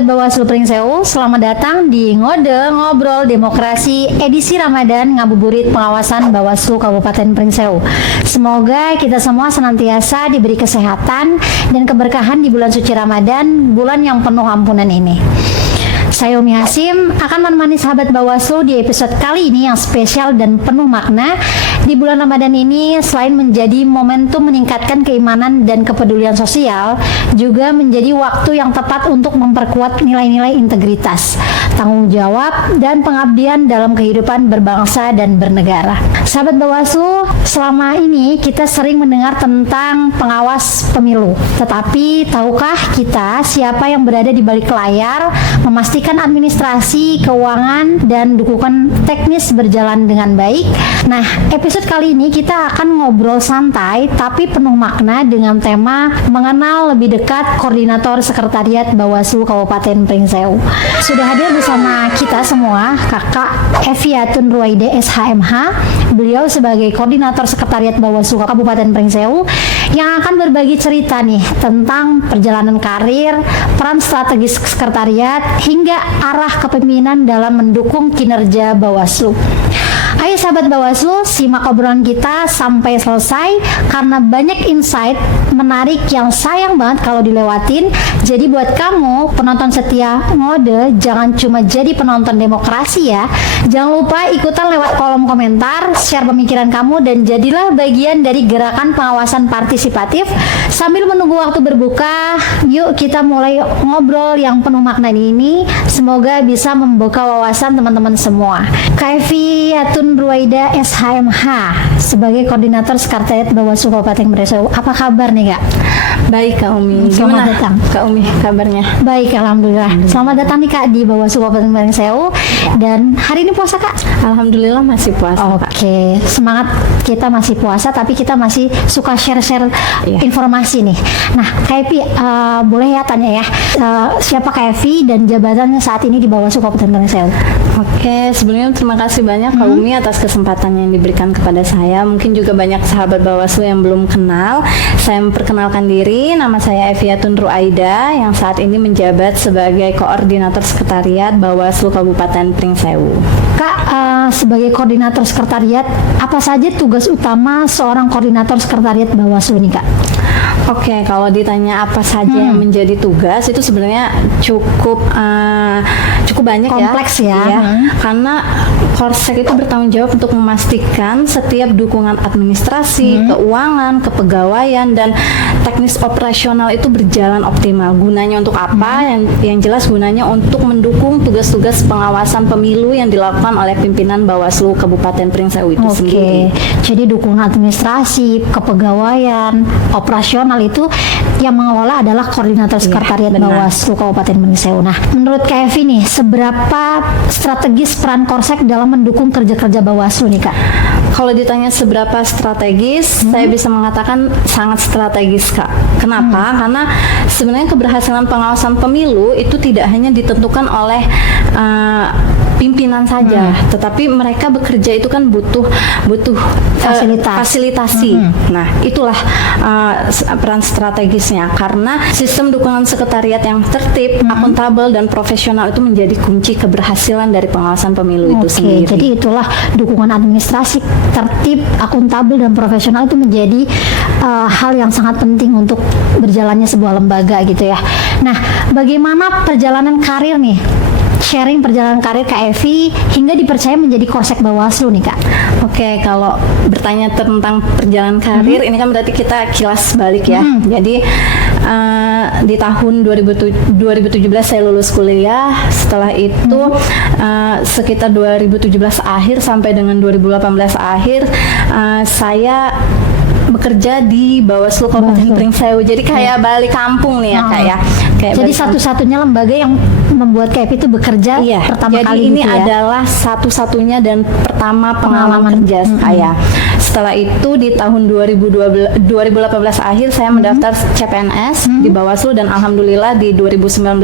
Sahabat Bawaslu Pringsewu, selamat datang di Ngode Ngobrol Demokrasi edisi Ramadan Ngabuburit Pengawasan Bawaslu Kabupaten Pringsewu. Semoga kita semua senantiasa diberi kesehatan dan keberkahan di bulan suci Ramadan, bulan yang penuh ampunan ini. Saya Umi Hasim akan menemani sahabat Bawaslu di episode kali ini yang spesial dan penuh makna. Di bulan Ramadan ini, selain menjadi momentum meningkatkan keimanan dan kepedulian sosial, juga menjadi waktu yang tepat untuk memperkuat nilai-nilai integritas, tanggung jawab, dan pengabdian dalam kehidupan berbangsa dan bernegara. Sahabat Bawaslu, selama ini kita sering mendengar tentang pengawas pemilu. Tetapi, tahukah kita siapa yang berada di balik layar, memastikan administrasi, keuangan, dan dukungan teknis berjalan dengan baik? Nah, episode kali ini kita akan ngobrol santai tapi penuh makna dengan tema mengenal lebih dekat Koordinator Sekretariat Bawaslu Kabupaten Pringsewu. Sudah hadir bersama kita semua Kakak Eviatun Ruwaida SHMH. Beliau sebagai Koordinator Sekretariat Bawaslu Kabupaten Pringsewu yang akan berbagi cerita nih tentang perjalanan karir, peran strategis sekretariat, hingga arah kepemimpinan dalam mendukung kinerja Bawaslu. Ayo sahabat Bawaslu, simak obrolan kita sampai selesai karena banyak insight menarik yang sayang banget kalau dilewatin. Jadi buat kamu penonton setia Ngode, jangan cuma jadi penonton demokrasi ya. Jangan lupa ikutan lewat kolom komentar, share pemikiran kamu, dan jadilah bagian dari gerakan pengawasan partisipatif. Sambil menunggu waktu berbuka, yuk kita mulai ngobrol yang penuh makna ini. Semoga bisa membuka wawasan teman-teman semua. Eviatun Ruwaida SHMH sebagai Koordinator Sekretariat Bawaslu Kabupaten Pringsewu. Apa kabar nih Kak? Baik Kak Umi. Selamat datang Kak Umi, kabarnya? Baik, Alhamdulillah. Selamat datang nih Kak di Bawaslu Kabupaten Pringsewu. Dan hari ini puasa Kak? Alhamdulillah masih puasa. Oke, semangat, kita masih puasa tapi kita masih suka share-share informasi nih. Nah Kak Evi, boleh ya tanya ya, siapa Kak Evi dan jabatannya saat ini di Bawaslu Kabupaten Pringsewu? Oke, sebelumnya terima kasih banyak Kak Umi atas kesempatan yang diberikan kepada saya. Mungkin juga banyak sahabat Bawaslu yang belum kenal. Saya memperkenalkan diri, nama saya Eviatun Ruwaida yang saat ini menjabat sebagai Koordinator Sekretariat Bawaslu Kabupaten Pringsewu. Kak, sebagai Koordinator Sekretariat, apa saja tugas utama seorang Koordinator Sekretariat Bawaslu nih Kak? Oke, kalau ditanya apa saja yang menjadi tugas, itu sebenarnya cukup banyak, kompleks ya. Karena Korsek itu bertanggung jawab untuk memastikan setiap dukungan administrasi, keuangan, kepegawaian, dan teknis operasional itu berjalan optimal. Gunanya untuk apa? Yang jelas gunanya untuk mendukung tugas-tugas pengawasan pemilu yang dilakukan oleh pimpinan Bawaslu Kabupaten Pringsewu itu sendiri. Jadi dukungan administrasi, kepegawaian, operasional itu yang mengelola adalah Koordinator Sekretariat Bawaslu Kabupaten Pringsewu. Nah, menurut Kak Evi nih, seberapa strategis peran Korsek dalam mendukung kerja-kerja Bawaslu nih Kak? Kalau ditanya seberapa strategis, saya bisa mengatakan sangat strategis Kak. Kenapa? Karena sebenarnya keberhasilan pengawasan pemilu itu tidak hanya ditentukan oleh pimpinan saja, tetapi mereka bekerja itu kan butuh fasilitasi. Nah, itulah peran strategisnya, karena sistem dukungan sekretariat yang tertib, akuntabel, dan profesional itu menjadi kunci keberhasilan dari pengawasan pemilu itu sendiri. Jadi itulah dukungan administrasi tertib, akuntabel, dan profesional itu menjadi hal yang sangat penting untuk berjalannya sebuah lembaga gitu ya. Nah, bagaimana perjalanan karir nih? Sharing perjalanan karir Kak Evi hingga dipercaya menjadi Korsek Bawaslu nih Kak. Oke, kalau bertanya tentang perjalanan karir, ini kan berarti kita kilas balik ya. Jadi di tahun 2017 saya lulus kuliah. Setelah itu sekitar 2017 akhir sampai dengan 2018 akhir saya bekerja di Bawaslu Kabupaten Pringsewu. Jadi kayak balik kampung nih ya Kak ya. Jadi satu-satunya lembaga yang membuat Kak Evi itu bekerja pertama jadi kali ini gitu ya? adalah satu-satunya dan pertama pengalaman kerja saya. Setelah itu di tahun 2018 akhir saya mendaftar CPNS di Bawaslu, dan alhamdulillah di 2019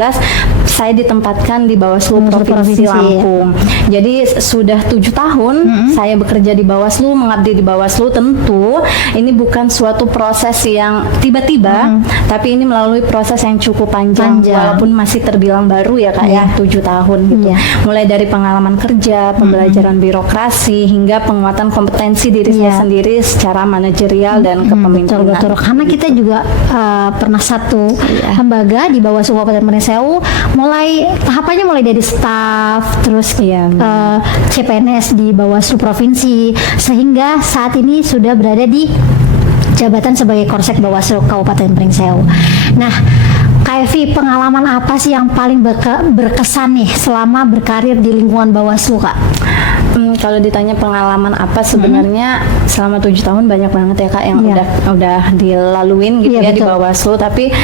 saya ditempatkan di Bawaslu Provinsi Provinsi. Lampung. Jadi sudah 7 tahun saya bekerja di Bawaslu, mengabdi di Bawaslu. Tentu ini bukan suatu proses yang tiba-tiba, tapi ini melalui proses yang cukup panjang. Walaupun masih terbilang baru ya Kak ya, 7 tahun gitu. Mulai dari pengalaman kerja, pembelajaran birokrasi, hingga penguatan kompetensi diri saya sendiri secara manajerial dan kepemimpinan. Betul. Karena kita juga pernah satu lembaga di Bawaslu Kabupaten Pringsewu, tahapannya mulai dari staf, terus CPNS di Bawaslu Provinsi, sehingga saat ini sudah berada di jabatan sebagai Korsek Bawaslu Kabupaten Pringsewu. Nah, Kak Evi, pengalaman apa sih yang paling berkesan nih selama berkarir di lingkungan Bawaslu, Kak? Kalau ditanya pengalaman apa, sebenarnya selama 7 tahun banyak banget ya Kak yang udah dilaluin gitu ya di Bawaslu, tapi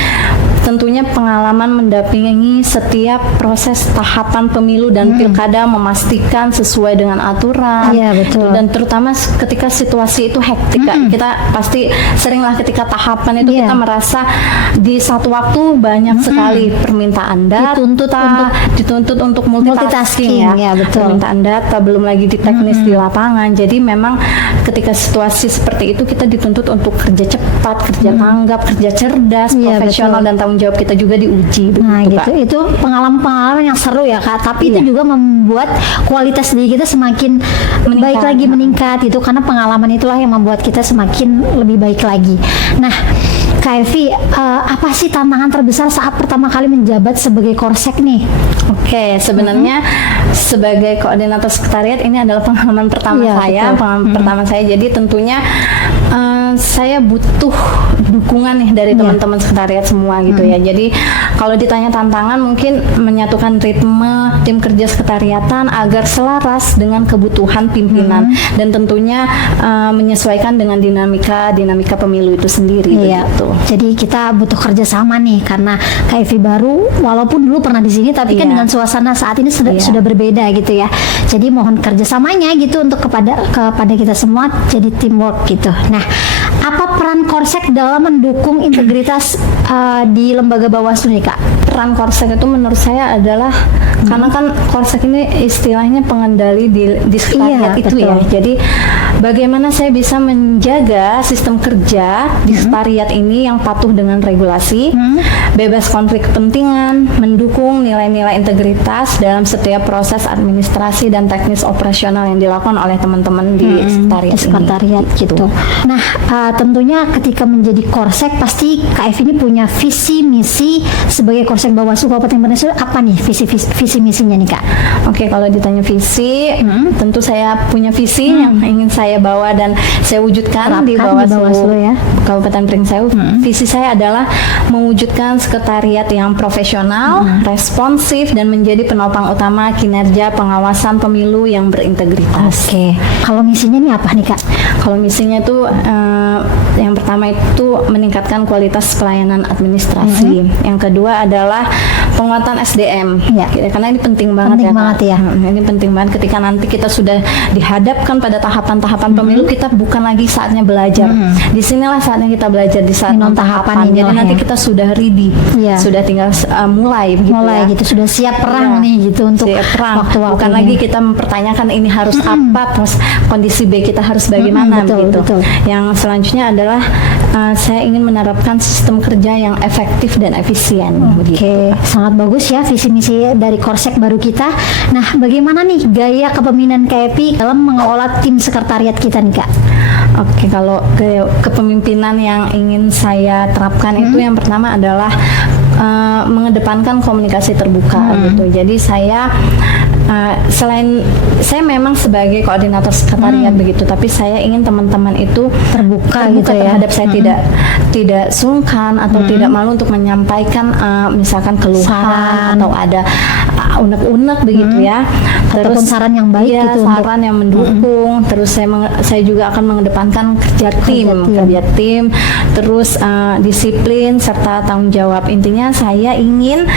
tentunya pengalaman mendampingi setiap proses tahapan pemilu dan pilkada, memastikan sesuai dengan aturan. Dan terutama ketika situasi itu hektik, Kak. Kita pasti seringlah ketika tahapan itu kita merasa di satu waktu banyak sekali permintaan data, dituntut untuk multitasking ya. Permintaan data, belum lagi di teknis di lapangan. Jadi memang ketika situasi seperti itu kita dituntut untuk kerja cepat, kerja tanggap, kerja cerdas, profesional, dan tanggung jawab kita juga diuji. Nah gitu, Kak. Itu pengalaman-pengalaman yang seru ya Kak, tapi itu juga membuat kualitas diri kita semakin meningkat itu, karena pengalaman itulah yang membuat kita semakin lebih baik lagi. Nah Kak Evi, apa sih tantangan terbesar saat pertama kali menjabat sebagai Korsek nih? Oke, sebenarnya sebagai koordinator sekretariat ini adalah pengalaman pertama pertama saya. Jadi tentunya saya butuh dukungan nih dari teman-teman sekretariat semua gitu ya. Jadi kalau ditanya tantangan, mungkin menyatukan ritme tim kerja sekretariatan agar selaras dengan kebutuhan pimpinan dan tentunya menyesuaikan dengan dinamika pemilu itu sendiri. Gitu. Jadi kita butuh kerjasama nih, karena Kak Evi baru, walaupun dulu pernah di sini, tapi kan dengan suasana saat ini sudah berbeda gitu ya. Jadi mohon kerjasamanya gitu untuk kepada kita semua, jadi teamwork gitu. Nah, apa peran Korsek dalam mendukung integritas di lembaga Bawaslu nih Kak? Peran Korsek itu menurut saya adalah karena kan Korsek ini istilahnya pengendali di sekretariat itu ya. Jadi bagaimana saya bisa menjaga sistem kerja di sekretariat ini yang patuh dengan regulasi, bebas konflik kepentingan, mendukung nilai-nilai integritas dalam setiap proses administrasi dan teknis operasional yang dilakukan oleh teman-teman di sekretariat gitu. Nah, tentunya ketika menjadi Korsek pasti Kak Evi ini punya visi misi sebagai Korsek Bawaslu Kabupaten Pringsewu. Apa nih visi misinya nih Kak? Oke, kalau ditanya visi, tentu saya punya visi yang ingin saya bawa dan saya wujudkan di Bawaslu ya. Kabupaten Pringsewu. Visi saya adalah mewujudkan sekretariat yang profesional, responsif, dan menjadi penopang utama kinerja pengawasan pemilu yang berintegritas. Oke. Kalau misinya nih apa nih Kak? Kalau misinya itu yang pertama itu meningkatkan kualitas pelayanan administrasi. Yang kedua adalah penguatan SDM. Karena ini penting banget ya. Ini penting banget ketika nanti kita sudah dihadapkan pada tahapan-tahapan pemilu, kita bukan lagi saatnya belajar. Disinilah saatnya kita belajar, di saat tahapan. Jadi nanti kita sudah ready, sudah tinggal mulai gitu, sudah siap perang nih gitu untuk waktu-waktu. Bukan lagi kita mempertanyakan ini harus apa, terus kondisi B kita harus bagaimana begitu. Yang selanjutnya adalah saya ingin menerapkan sistem kerja yang efektif dan efisien. Oke, sangat bagus ya visi misi dari Korsek baru kita. Nah, bagaimana nih gaya kepemimpinan Kak Evi dalam mengelola tim sekretariat kita nih Kak? Oke, kalau kepemimpinan yang ingin saya terapkan itu yang pertama adalah mengedepankan komunikasi terbuka gitu. Jadi saya selain saya memang sebagai koordinator sekretariat begitu, tapi saya ingin teman-teman itu terbuka gitu ya terhadap saya, tidak sungkan atau tidak malu untuk menyampaikan misalkan keluhan atau ada unek-unek begitu ya. Terus saran yang baik gitu, saran yang mendukung. Terus saya juga akan mengedepankan kerja tim, terus disiplin serta tanggung jawab. Intinya saya ingin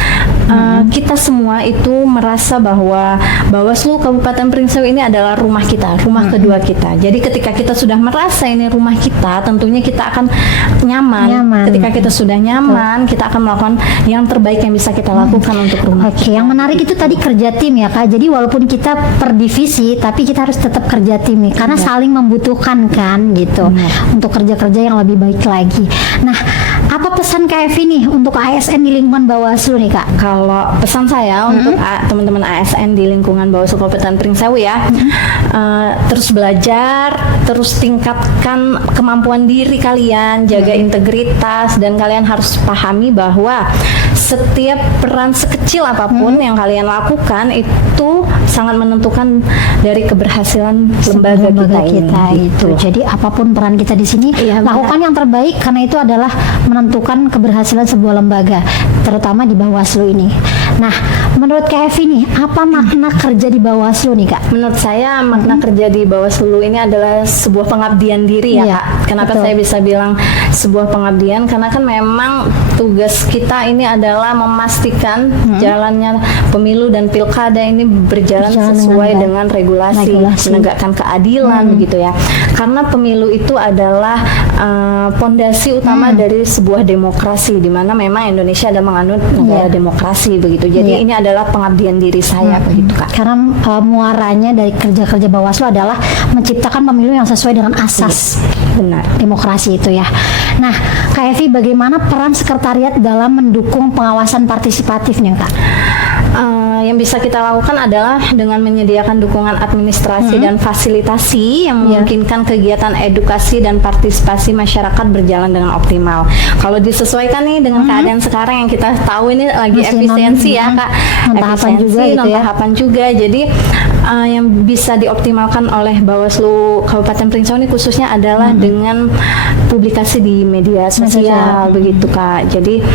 kita semua itu merasa bahwa Bawaslu Kabupaten Pringsewu ini adalah rumah kita, rumah kedua kita. Jadi ketika kita sudah merasa ini rumah kita, tentunya kita akan nyaman. Ketika kita sudah nyaman, kita akan melakukan yang terbaik yang bisa kita lakukan untuk rumah. Oke, yang menarik itu tadi kerja tim ya Kak. Jadi walaupun kita per divisi, tapi kita harus tetap kerja tim nih, karena saling membutuhkan kan gitu, untuk kerja-kerja yang lebih baik lagi. Nah, apa pesan Kak Evi nih untuk ASN di lingkungan Bawaslu nih Kak? Kalau pesan saya untuk teman-teman ASN di lingkungan Bawaslu Kabupaten Pringsewu ya, terus belajar, terus tingkatkan kemampuan diri kalian, jaga integritas, dan kalian harus pahami bahwa setiap peran sekecil apapun yang kalian lakukan itu sangat menentukan dari keberhasilan lembaga kita ini. Gitu. Jadi apapun peran kita di sini, lakukan yang terbaik, karena itu adalah menentukan keberhasilan sebuah lembaga, terutama di Bawaslu ini. Nah, menurut Kak Evi nih, apa makna kerja di Bawaslu nih Kak? Menurut saya makna kerja di Bawaslu ini adalah sebuah pengabdian diri ya Kak. Kenapa saya bisa bilang sebuah pengabdian? Karena kan memang tugas kita ini adalah memastikan jalannya pemilu dan pilkada ini berjalan sesuai dengan regulasi, menegakkan keadilan begitu ya. Karena pemilu itu adalah pondasi utama dari sebuah demokrasi, di mana memang Indonesia adalah menganut negara demokrasi begitu. Jadi ini adalah pengabdian diri saya begitu Kak. Karena muaranya dari kerja-kerja Bawaslu adalah menciptakan pemilu yang sesuai dengan asas demokrasi itu ya. Nah, Kak Evi, bagaimana peran sekretariat dalam mendukung pengawasan partisipatif nih Kak? Yang bisa kita lakukan adalah dengan menyediakan dukungan administrasi dan fasilitasi yang memungkinkan kegiatan edukasi dan partisipasi masyarakat berjalan dengan optimal. Kalau disesuaikan nih dengan keadaan sekarang yang kita tahu ini lagi masih efisiensi ya Kak, tahapan juga. Jadi yang bisa dioptimalkan oleh Bawaslu Kabupaten Pringsewu ini khususnya adalah dengan publikasi di media sosial begitu Kak. Jadi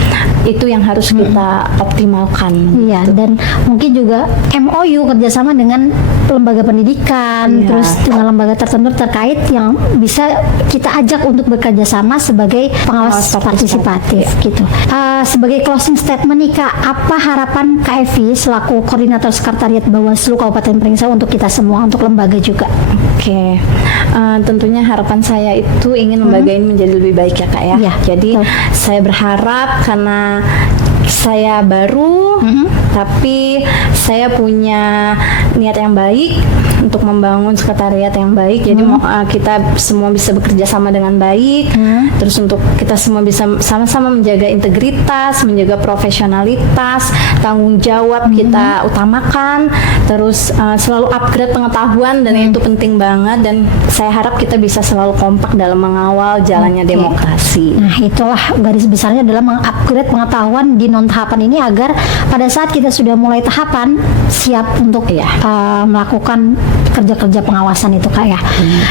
itu yang harus kita optimalkan. Iya, dan mungkin juga MOU kerjasama dengan lembaga pendidikan, terus dengan lembaga tertentu terkait yang bisa kita ajak untuk bekerja sama sebagai pengawas partisipatif gitu. Sebagai closing statement nih Kak, apa harapan Kak Evi selaku koordinator sekretariat Bawaslu Kabupaten Pringsewu untuk kita semua, untuk lembaga juga? Oke, tentunya harapan saya itu ingin lembaga ini menjadi lebih baik ya Kak ya. Jadi saya berharap karena saya baru, tapi saya punya niat yang baik untuk membangun sekretariat yang baik. Jadi kita semua bisa bekerja sama dengan baik. Terus untuk kita semua bisa sama-sama menjaga integritas, menjaga profesionalitas, tanggung jawab kita utamakan. Terus selalu upgrade pengetahuan, dan itu penting banget. Dan saya harap kita bisa selalu kompak dalam mengawal jalannya demokrasi. Nah, itulah garis besarnya adalah mengupgrade pengetahuan di non tahapan ini, agar pada saat kita sudah mulai tahapan siap untuk melakukan kerja-kerja pengawasan itu Kak ya.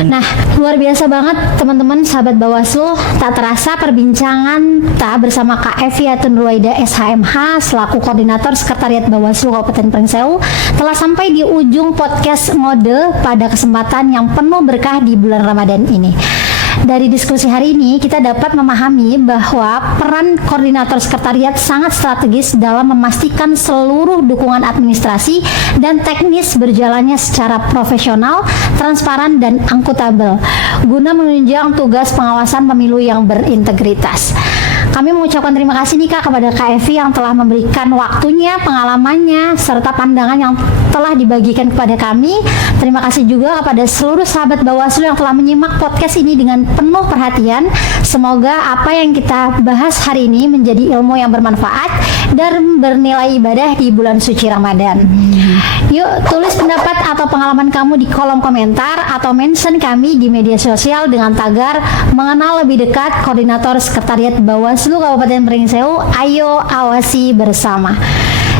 Nah, luar biasa banget teman-teman sahabat Bawaslu, tak terasa perbincangan bersama Kak Evi Yatun Ruwaida SHMH selaku koordinator sekretariat Bawaslu Kabupaten Pringsewu telah sampai di ujung podcast Ngode pada kesempatan yang penuh berkah di bulan Ramadan ini. Dari diskusi hari ini kita dapat memahami bahwa peran koordinator sekretariat sangat strategis dalam memastikan seluruh dukungan administrasi dan teknis berjalannya secara profesional, transparan, dan akuntabel guna menunjang tugas pengawasan pemilu yang berintegritas. Kami mengucapkan terima kasih nih Kak kepada Kak Evi yang telah memberikan waktunya, pengalamannya, serta pandangan yang telah dibagikan kepada kami. Terima kasih juga kepada seluruh sahabat Bawaslu yang telah menyimak podcast ini dengan penuh perhatian. Semoga apa yang kita bahas hari ini menjadi ilmu yang bermanfaat dan bernilai ibadah di bulan suci Ramadan. Yuk, tulis pendapat atau pengalaman kamu di kolom komentar atau mention kami di media sosial dengan tagar mengenal lebih dekat koordinator sekretariat Bawaslu Kabupaten Pringsewu. Ayo awasi bersama.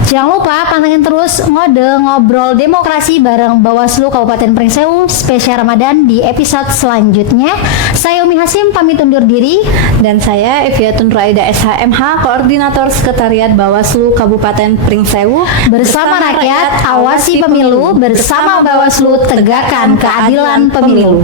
Jangan lupa pantengin terus Ngode Ngobrol Demokrasi bareng Bawaslu Kabupaten Pringsewu spesial Ramadan di episode selanjutnya. Saya Umi Hasim pamit undur diri, dan saya Evi Yatun Ruwaida SHMH koordinator sekretariat Bawaslu Kabupaten Pringsewu. Bersama rakyat awasi pemilu, bersama Bawaslu tegakkan keadilan pemilu.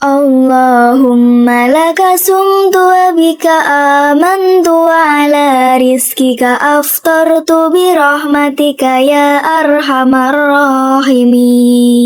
Allahumma laka sumtu wa bika amantu wa ala rizkika aftartu bi rahmatika ya arhamar rahimin.